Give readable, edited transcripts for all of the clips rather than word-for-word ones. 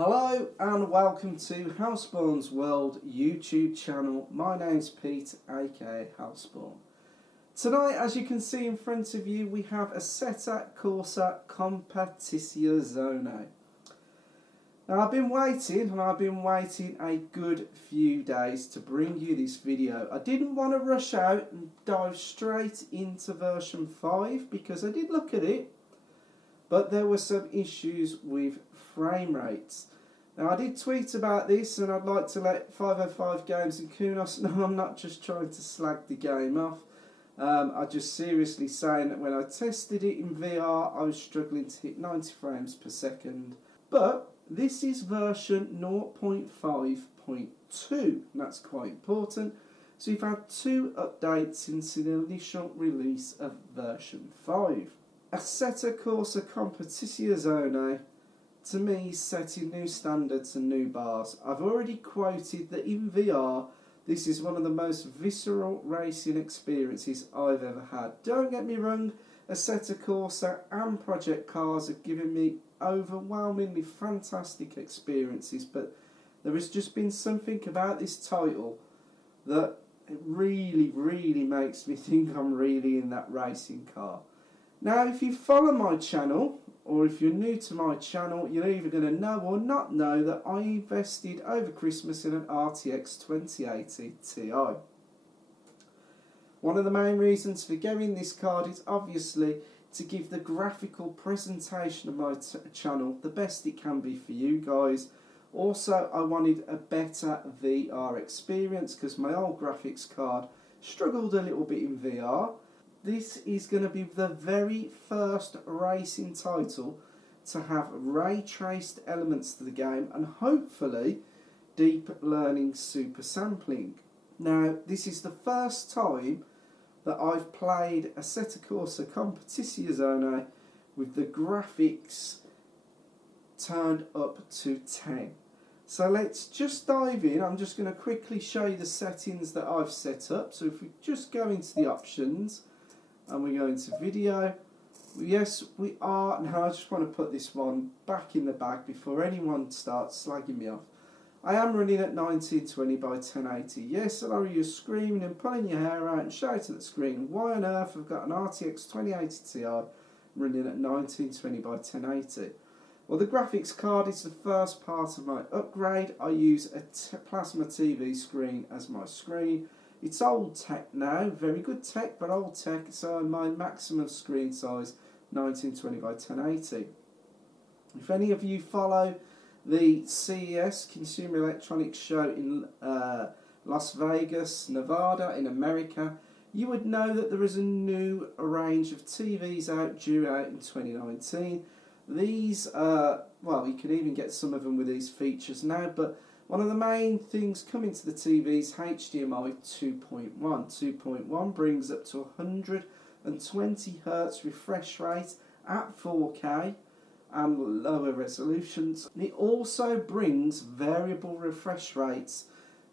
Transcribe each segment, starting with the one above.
Hello and welcome to Hlspwns World YouTube channel. My name's Pete, aka Hlspwn. Tonight, as you can see in front of you, we have Assetto Corsa Competizione. Now I've been waiting a good few days to bring you this video. I didn't want to rush out and dive straight into version 5 because I did look at it, but there were some issues with frame rates. Now I did tweet about this, and I'd like to let 505 Games and Kunos know I'm not just trying to slag the game off. I'm just seriously saying that when I tested it in VR I was struggling to hit 90 frames per second. But this is version 0.5.2, and that's quite important. So we've had 2 updates since the initial release of version 5. Assetto Corsa Competizione, to me, is setting new standards and new bars. I've already quoted that in VR, this is one of the most visceral racing experiences I've ever had. Don't get me wrong, Assetto Corsa and Project Cars have given me overwhelmingly fantastic experiences, but there has just been something about this title that really makes me think I'm really in that racing car. Now, if you follow my channel, or if you're new to my channel, you're either going to know or not know that I invested over Christmas in an RTX 2080 Ti. One of the main reasons for getting this card is obviously to give the graphical presentation of my channel the best it can be for you guys. Also, I wanted a better VR experience because my old graphics card struggled a little bit in VR. This is going to be the very first racing title to have ray-traced elements to the game and hopefully deep learning super sampling. Now, this is the first time that I've played Assetto Corsa Competizione with the graphics turned up to 10. So let's just dive in. I'm just going to quickly show you the settings that I've set up. So if we just go into the options, and we go into video. Yes, we are. Now I just want to put this one back in the bag before anyone starts slagging me off. I am running at 1920 by 1080. Yes, a lot of you are screaming and pulling your hair out and shouting at the screen, why on earth I've got an RTX 2080 Ti running at 1920 by 1080? Well, the graphics card is the first part of my upgrade. I use a plasma TV screen as my screen. It's old tech now, very good tech, but old tech, so my maximum screen size, 1920 by 1080. If any of you follow the CES, Consumer Electronics Show in Las Vegas, Nevada, in America, you would know that there is a new range of TVs due out in 2019. These, well, you can even get some of them with these features now, but one of the main things coming to the TV is HDMI 2.1. 2.1 brings up to 120 Hz refresh rate at 4K and lower resolutions. It also brings variable refresh rates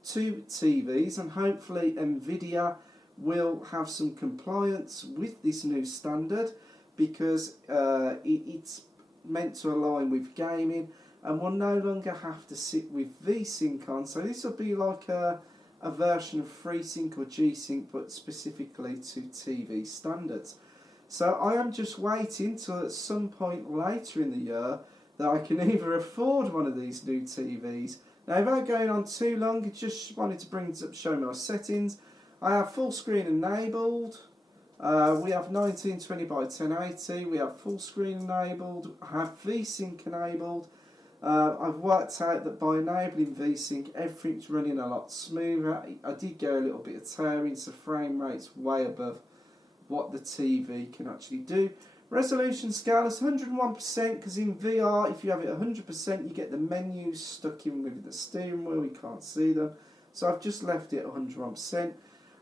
to TVs, and hopefully Nvidia will have some compliance with this new standard because it's meant to align with gaming, and we'll no longer have to sit with VSync on. So this will be like a version of FreeSync or G-Sync, but specifically to TV standards. So I am just waiting till at some point later in the year that I can either afford one of these new TVs. Now, without going on too long, I just wanted to bring this up, show my settings. I have full screen enabled. We have 1920 by 1080. We have full screen enabled. I have VSync enabled. I've worked out that by enabling VSync, everything's running a lot smoother. I did get a little bit of tearing, so frame rate's way above what the TV can actually do. Resolution scale is 101%, because in VR, if you have it 100%, you get the menus stuck in with the steering wheel, you can't see them. So I've just left it at 101%.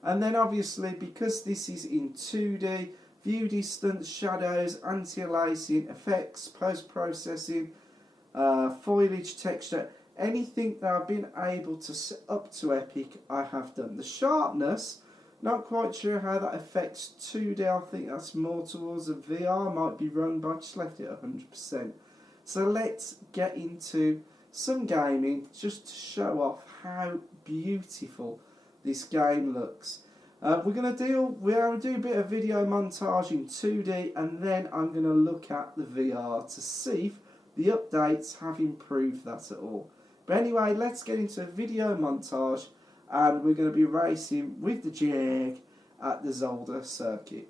And then obviously, because this is in 2D, view distance, shadows, anti-aliasing, effects, post-processing, foliage, texture, anything that I've been able to set up to Epic, I have done. The sharpness, not quite sure how that affects 2D. I think that's more towards a VR. Might be wrong, but I just left it at 100%. So let's get into some gaming, just to show off how beautiful this game looks. We're going to do a bit of video montage in 2D, and then I'm going to look at the VR to see if the updates have improved that at all. But anyway, let's get into a video montage, and we're going to be racing with the Jag at the Zolder circuit.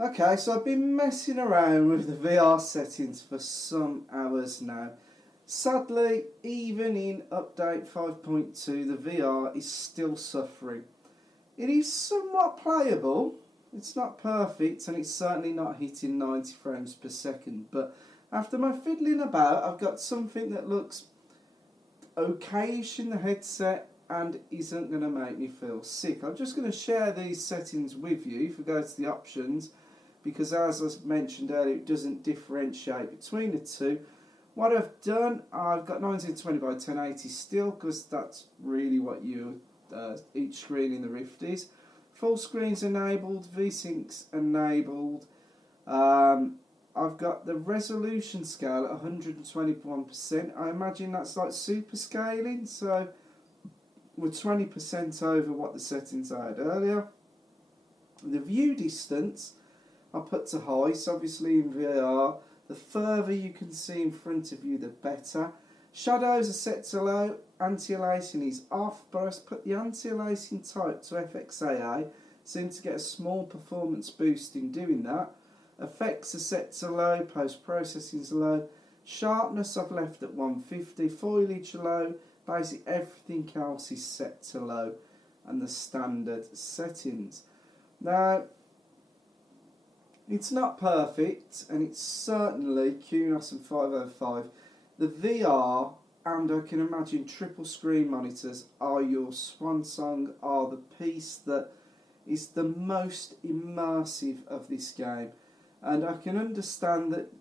Okay, so I've been messing around with the VR settings for some hours now. Sadly, even in update 5.2, the VR is still suffering. It is somewhat playable, it's not perfect, and it's certainly not hitting 90 frames per second, but after my fiddling about, I've got something that looks okayish in the headset and isn't going to make me feel sick. I'm just going to share these settings with you if we go to the options, because as I mentioned earlier, it doesn't differentiate between the two. What I've done, I've got 1920 by 1080 still, because that's really what each screen in the Rift is. Full screen's enabled, VSync's enabled. I've got the resolution scale at 121%. I imagine that's like super scaling, so we're 20% over what the settings I had earlier. The view distance I put to high, so obviously in VR, the further you can see in front of you, the better. Shadows are set to low, anti-aliasing is off, but I put the anti-aliasing type to FXAA, seem to get a small performance boost in doing that. Effects are set to low, post-processing is low. Sharpness I've left at 150, foliage low, Basically everything else is set to low and the standard settings. Now, it's not perfect, and it's certainly QNOS and 505. The VR, and I can imagine triple screen monitors, are your swan song, are the piece that is the most immersive of this game. And I can understand that,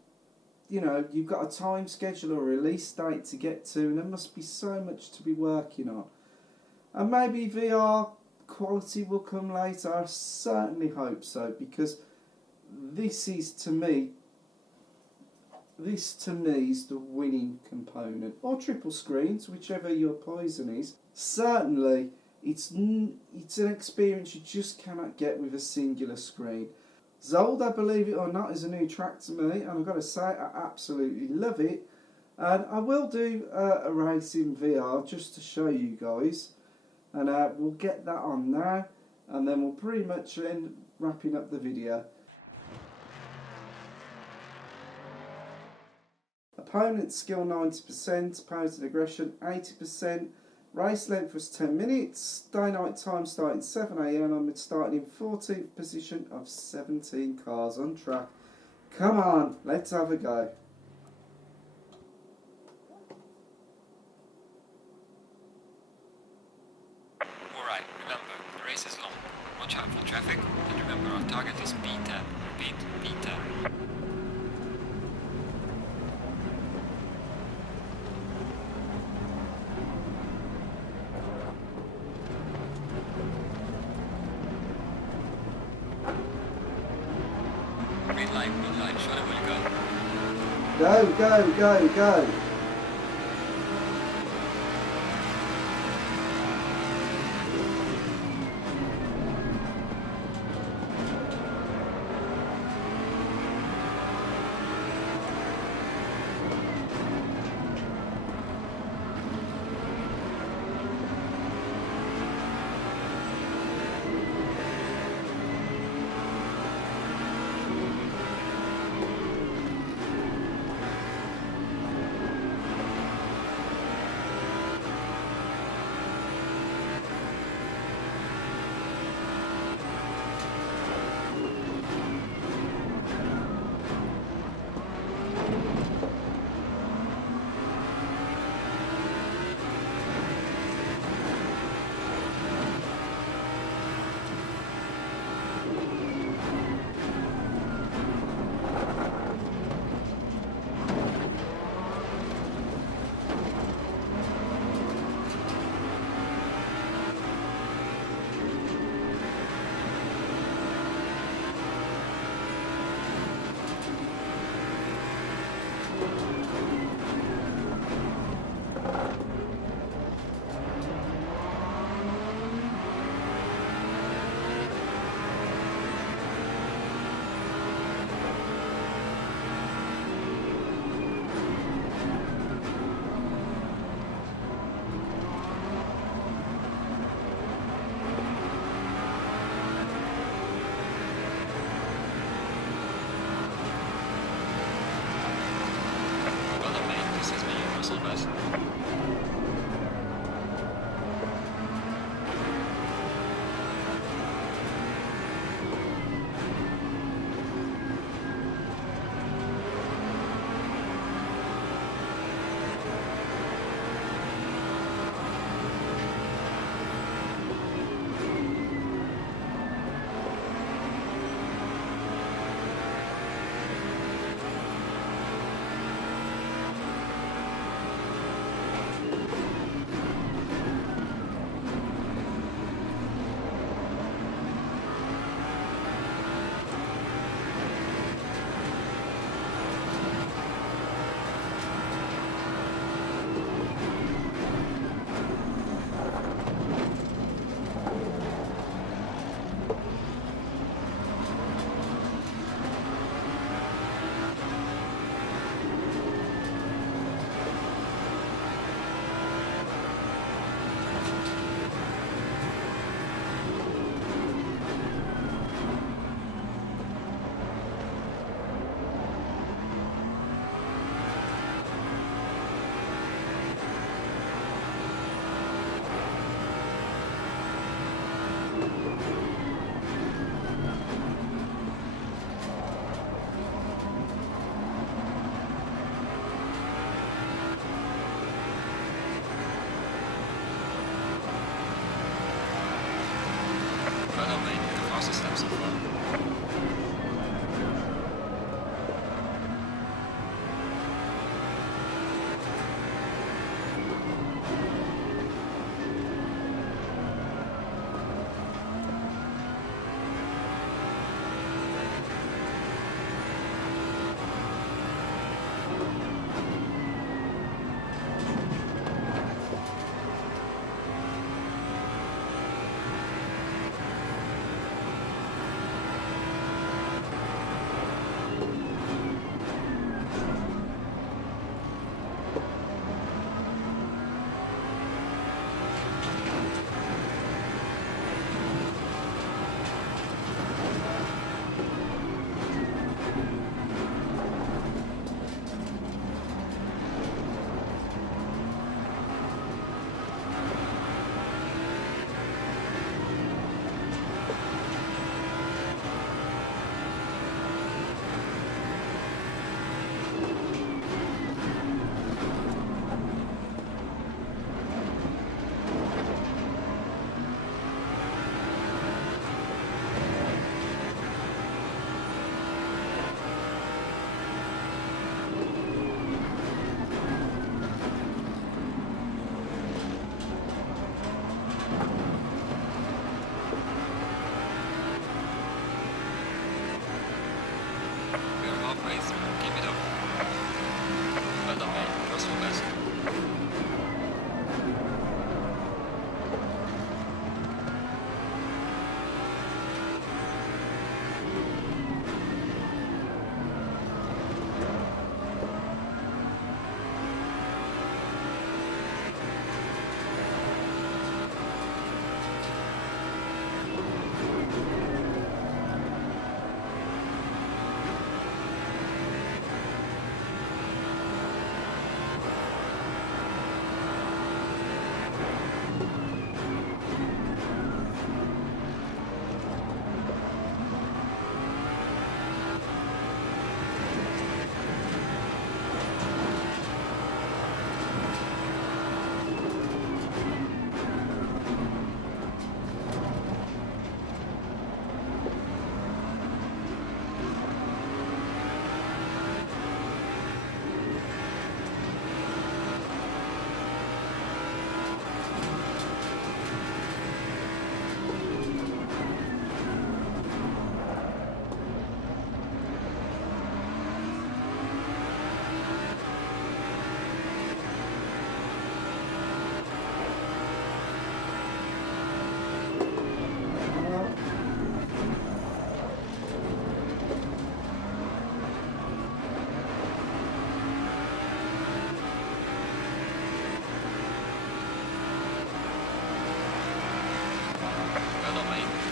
you know, you've got a time schedule or release date to get to, and there must be so much to be working on. And maybe VR quality will come later. I certainly hope so, because this to me is the winning component. Or triple screens, whichever your poison is. Certainly, it's an experience you just cannot get with a singular screen. Zolder, believe it or not, is a new track to me, and I've got to say I absolutely love it. And I will do a race in VR just to show you guys, and we'll get that on now, and then we'll pretty much end wrapping up the video. Opponent skill 90%, opposed aggression 80%, race length was 10 minutes, day-night time starting 7 AM, and we're starting in 14th position of 17 cars on track. Come on, let's have a go. Alright, remember, the race is long. Watch out for traffic, and remember our target is B10. Repeat, B10. Green light, show them where you go. Go, go, go, go.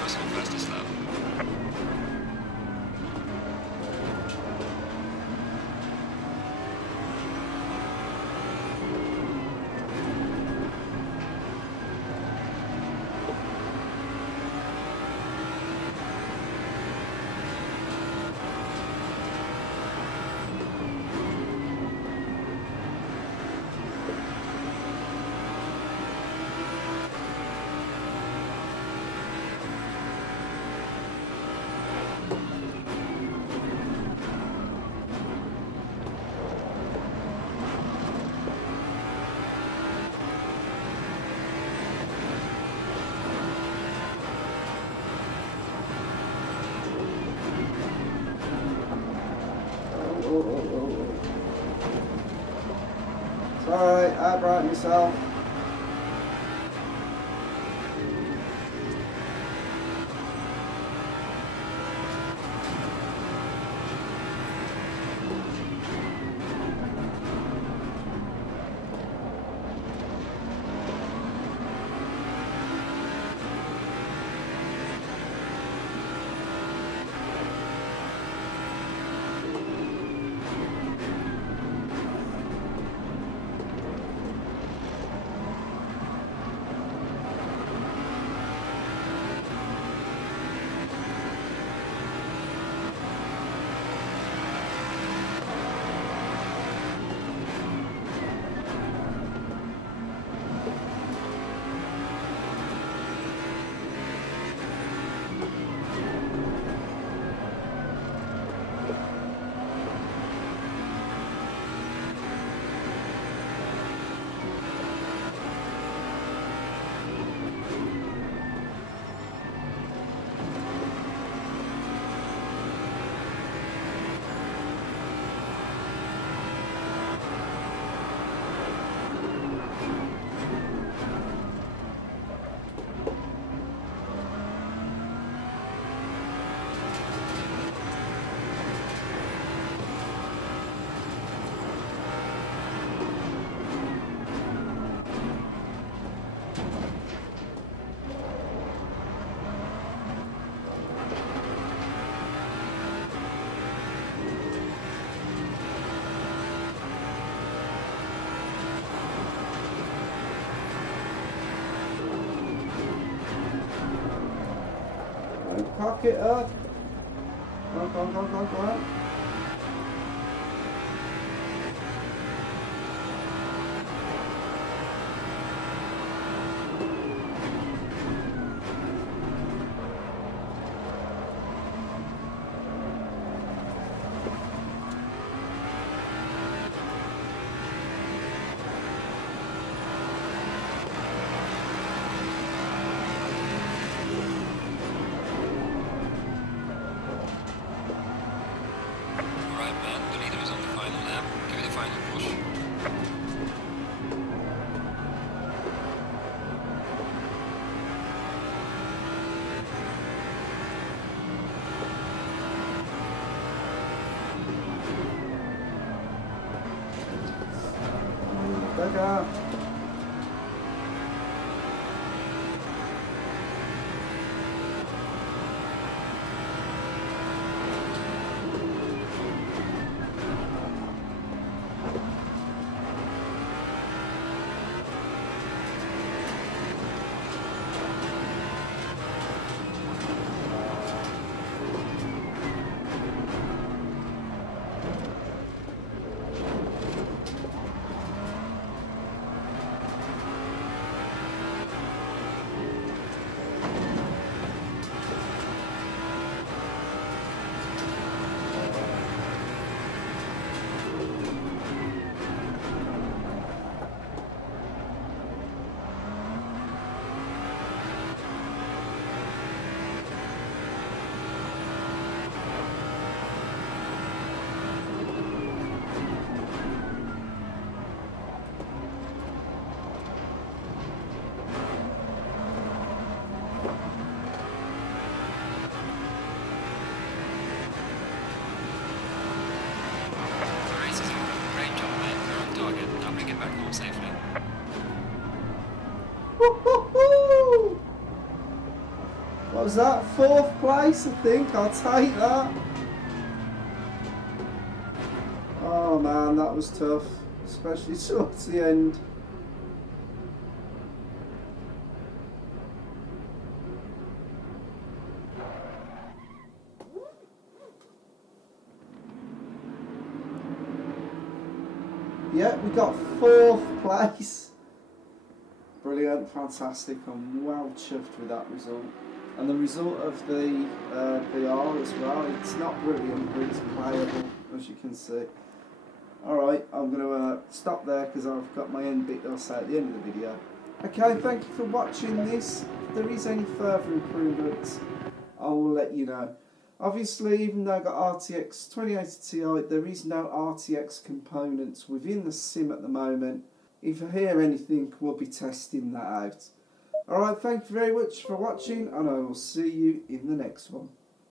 so fast and slow. Sorry, I brought myself. Cock it up. Come on. Back up. Safely. What was that? 4th place, I think. I'll take that. Oh man, that was tough, especially towards the end. Yeah, we got 4th place. Brilliant, fantastic. I'm well chuffed with that result. And the result of the VR as well, it's not brilliant, but it's playable, as you can see. Alright, I'm going to stop there because I've got my end bit I'll say at the end of the video. Okay, thank you for watching this. If there is any further improvements, I will let you know. Obviously, even though I've got RTX 2080 Ti, there is no RTX components within the sim at the moment. If I hear anything, we'll be testing that out. Alright, thank you very much for watching, and I will see you in the next one.